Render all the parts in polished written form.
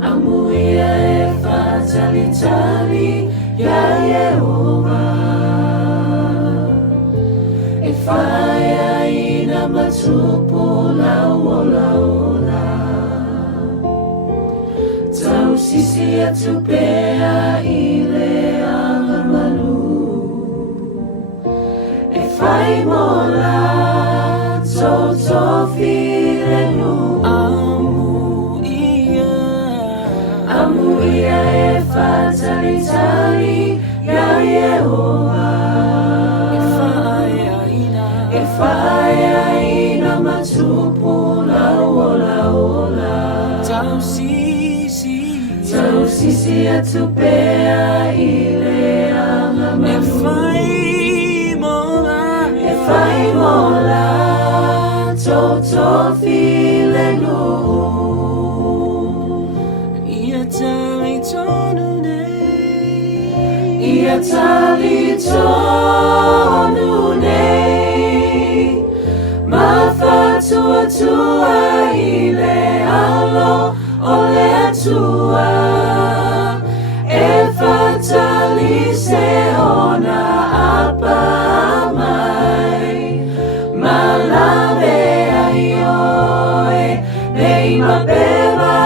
Amuia e fatalitali ya Yehova e faya ina matupu laola tau sisi atupea ile angamalu e fai mola toto filenu Amuia e fatalitali ya Yehova e faya ina matupu laola tau sisi atupea ile angama e fai mola toto filenu Ia tali tonu nei mafatua tua ile alo ole atua e fatali se ona apa mai malave aioe nei mapeva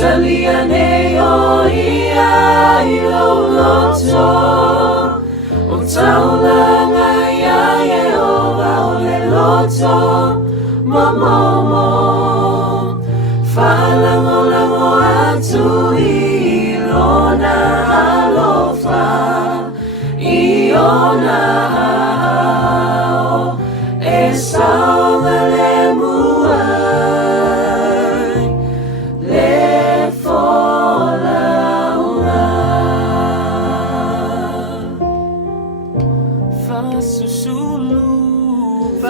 Taliane o ia ilo loto O taulanga ia Yehova o le loto Momomo Whalango atu ilona alofa Iona ao E saunga le mua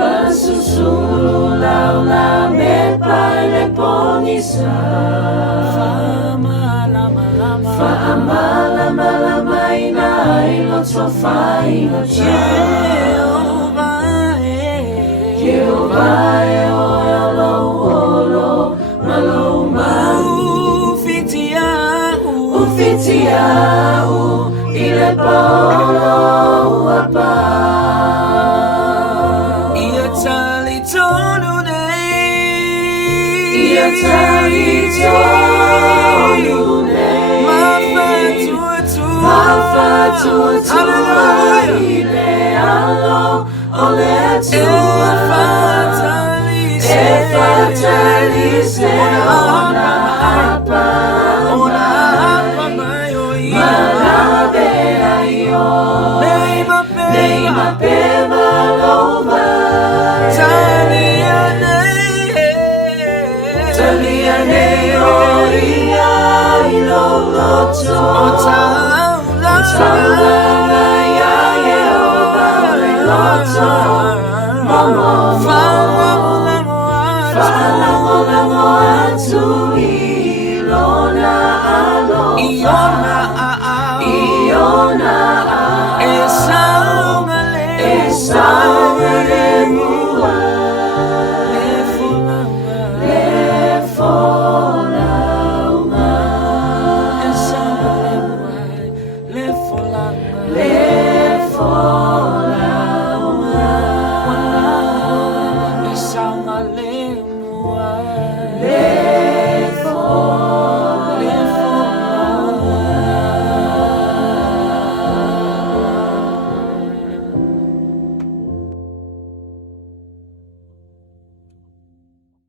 Fasusulu laula me pai le pongisa Fa amala ina ilo trofai lo Jehovah e olo malo ufitiau ile polo apa Ia tali tonu nei Mafatua ile alo ole atua E fatali se ona apa Malave aio Nei mapeva lova Taliane o ia ilo loto O taulanga ia Yehova le loto Momomo Whalango atu ilona alofa Iona e saunga le mua Aleluia.